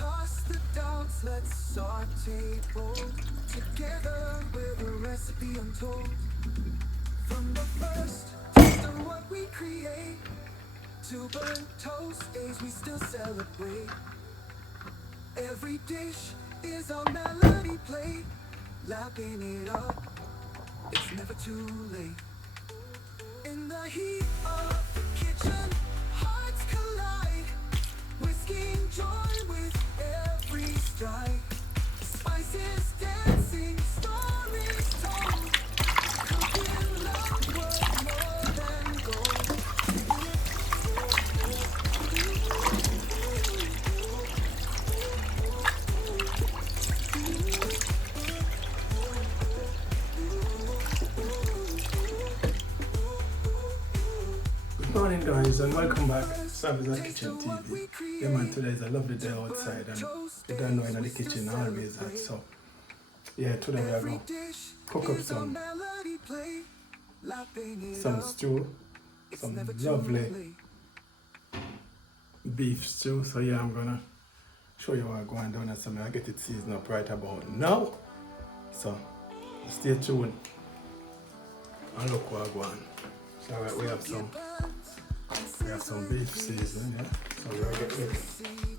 Toss the doubts, let's saute bold. Together with a recipe untold. From the first taste of what we create to burnt toast days we still celebrate. Every dish is our melody plate. Lapping it up, it's never too late. In the heat of the kitchen, hearts collide. Whisking joy with every strike. Spices dancing, stories told. Cooking love worth more than gold. Good morning guys and welcome back to Savage Kitchen TV. Yeah man, today is a lovely day outside and you don't know in the kitchen always hot, so yeah, today we are going to cook up some stew, some lovely beef stew. So yeah, I'm gonna show you what I'm going down and something. I get it seasoned up right about now, so stay tuned and look what I'm going. So alright, we have some beef seasoning, yeah. So we're gonna get it.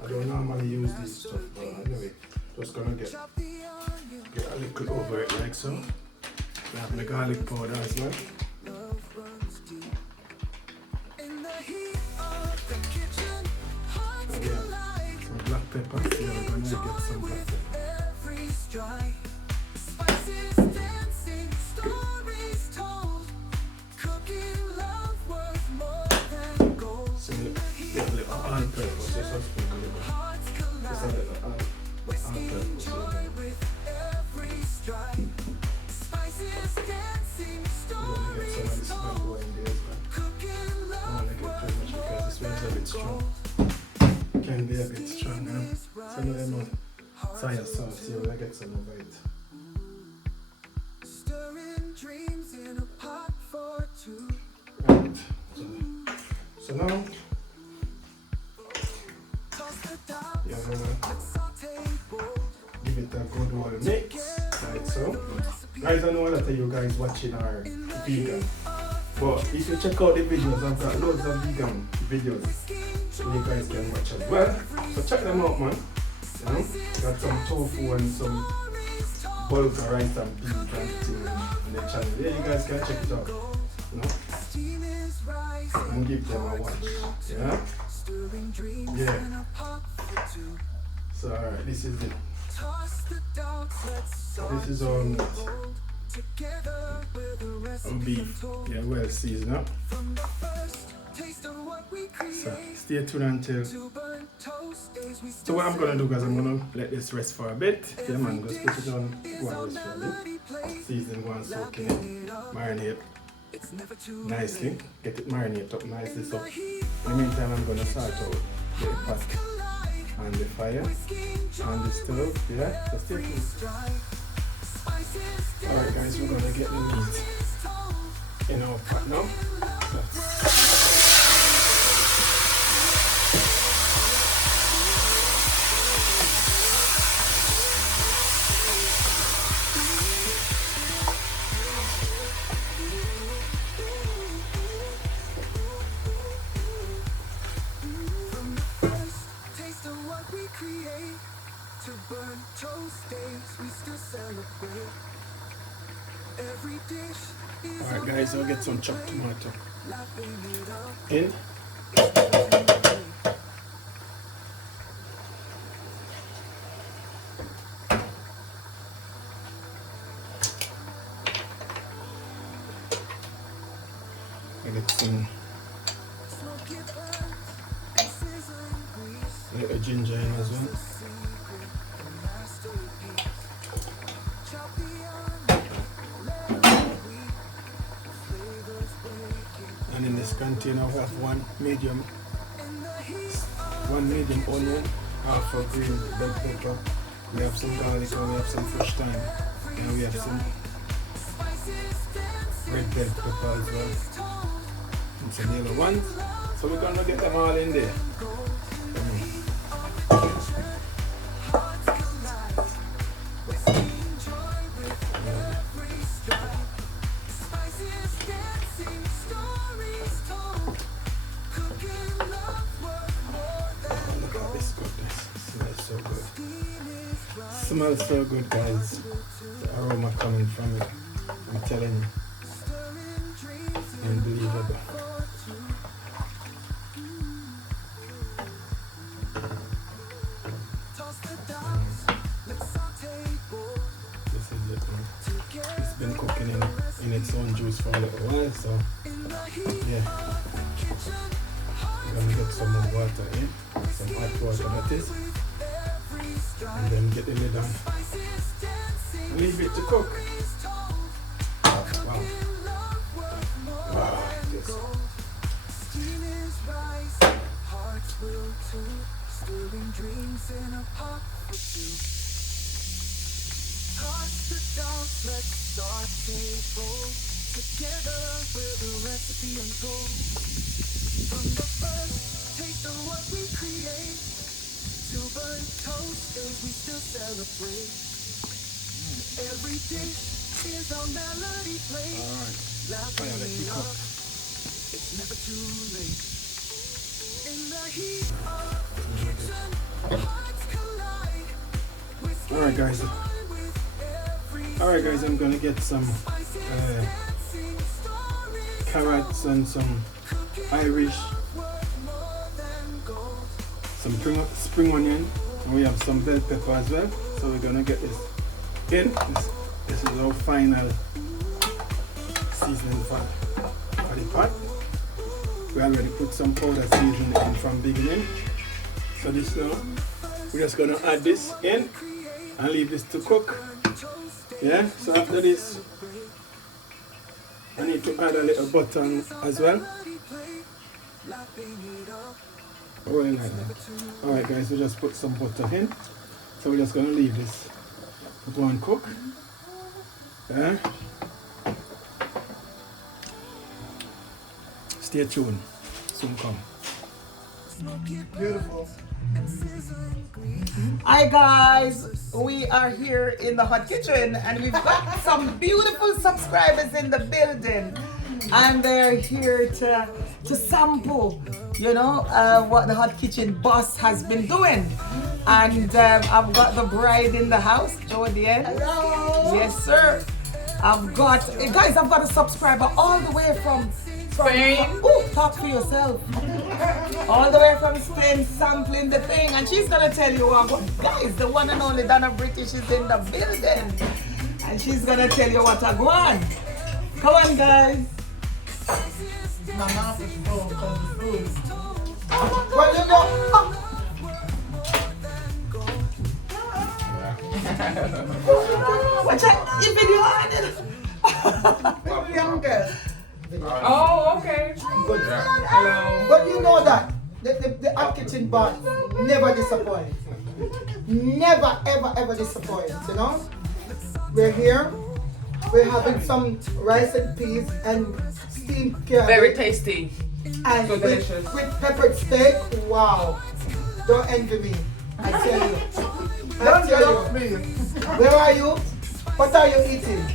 I don't normally use this stuff, but anyway, just gonna get a little over it like so. We have the garlic powder as well. And yeah, some black pepper. So we're gonna get some black pepper. Get a little all pepper, just a sprinkle. Just a little all pepper. So we're gonna get some of this milk going there as well. I don't want to get too much because this one's a bit strong. It can be a bit strong, you know. So now I'm not soya sauce, so we're gonna get some of it. Right. So now you're gonna give it a good old mix, like so. Guys, I know a lot of you guys watching are vegan, but if you check out the videos, I've got loads of vegan videos so you guys can watch as well. So check them out, man. You know, got some tofu and some bulgur rice and beef and things on the channel. Yeah, you guys can check it out. You know, and give them a watch. Yeah. Yeah. So alright, this is it. This is our meat. Our beef. Yeah, well seasoned up. So stay tuned until. So what I'm gonna do, guys, I'm gonna let this rest for a bit. Yeah man, just put it on, go and rest for a bit. Season, go and soak in it. Marinate nicely. Get it marinated up nicely. So in the meantime, I'm gonna start out the pot on the fire on the stove. Yeah, so stay tuned. Alright guys, we're gonna get the meat in our pot now. Alright guys, I'll get some chopped tomato in. I get some little ginger in as well. And in this container we have one medium onion, half a green bell pepper, we have some garlic and we have some fresh thyme, and we have some red bell pepper as well, and some yellow ones. So we're gonna get them all in there. Smells so good, guys. The aroma coming from it. I'm telling you. Unbelievable. This is it, man. It's been cooking in its own juice for a little while, so yeah. I'm gonna get some more water in, some hot water that is, and then get the lid on. Leave it to cook. Wow. Wow. Yes. Stirring dreams in a pot for two. Toss the dogs, let's saute together with a recipe untold. From the first taste of what we create to burnt toast as we still celebrate. Every dish is our melody played. Laughing it up, it's never too late. In the heat of the kitchen, hearts collide. Alright guys. Alright guys, I'm gonna get some carrots and some Irish, some spring onion, and we have some bell pepper as well. So we're gonna get this in. This is our final seasoning for the pot. We already put some powder seasoning in from beginning. So this now, we're just gonna add this in and leave this to cook. Yeah, so after this, I need to add a little butter as well. Oh, like that. Alright guys, we just put some butter in. So we're just gonna leave this to go and cook. Yeah. Stay tuned. Soon come. Beautiful. Hi guys, we are here in the hot kitchen and we've got some beautiful subscribers in the building and they're here to sample, you know, what the hot kitchen boss has been doing. And I've got the bride in the house, Jodie. Hello. Yes sir. I've got a subscriber all the way from Spain. Oh, talk for yourself. All the way from Spain, sampling the thing, and she's gonna tell you what, guys, the one and only Donna British is in the building, and she's gonna tell you what I go on. Come on, guys. My mouth is full because of food. Well, you go. Watch out, you video on it. Youngest. Oh, okay. Good. Hello. But you know that the hot kitchen boss never disappoints. Never, ever, ever disappoints, you know? We're here. We're having some rice and peas and steamed carrot. Very tasty. And So delicious. with peppered steak. Wow. Don't envy me. I tell you. I tell you. Where are you? What are you eating?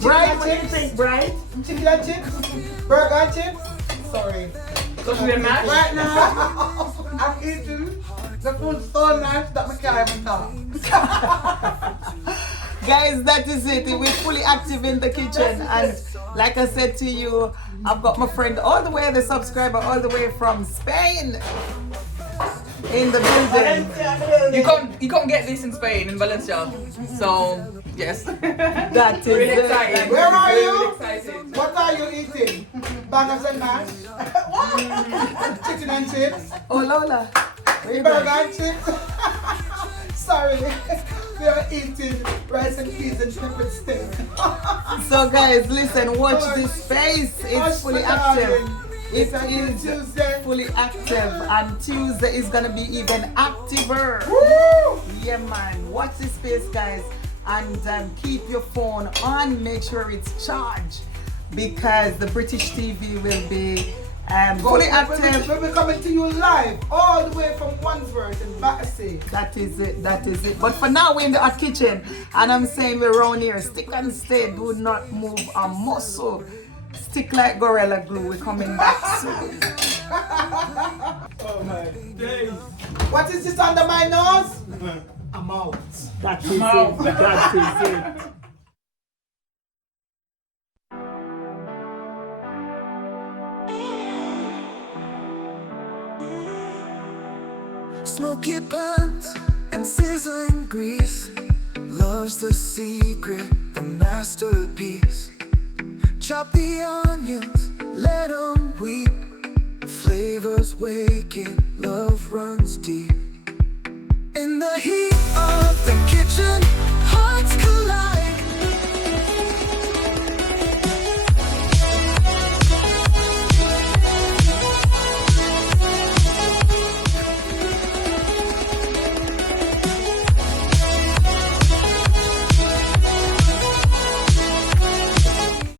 Bright, what do you think, Bright? Chicken and chips? Burger and chips? Sorry. Sausage and mash? Right now, I'm eating the food so nice that I can't even talk. Guys, that is it. We're fully active in the kitchen, and like I said to you, I've got my friend all the way, the subscriber all the way from Spain in the building. You can't get this in Spain, in Valencia. So yes. That is Really it. excited. Where are Really you? excited. What are you eating? Bangers and mash? Chicken and chips? Oh Lola, where you Burger going? and chips? Sorry, we are eating rice and peas and peppered steak. So guys, listen, watch this space. It's fully active. It is Tuesday. fully active, and Tuesday is gonna be even activer. Woo! Yeah, man. Watch this space, guys, and keep your phone on. Make sure it's charged because the British TV will be fully active. We'll be coming to you live all the way from Wandsworth and Battersea. That is it. That is it. But for now, we're in the hot kitchen, and I'm saying we're around here. Stick and stay. Do not move a muscle. Stick like Gorilla Glue. We're coming back soon. Oh my days. What is this under my nose? I'm out. That is Wow. it. That is it. Smoky buns and sizzling grease. Love's the secret, the masterpiece. Chop the onions, let 'em weep. Flavors waking, love runs deep. In the heat of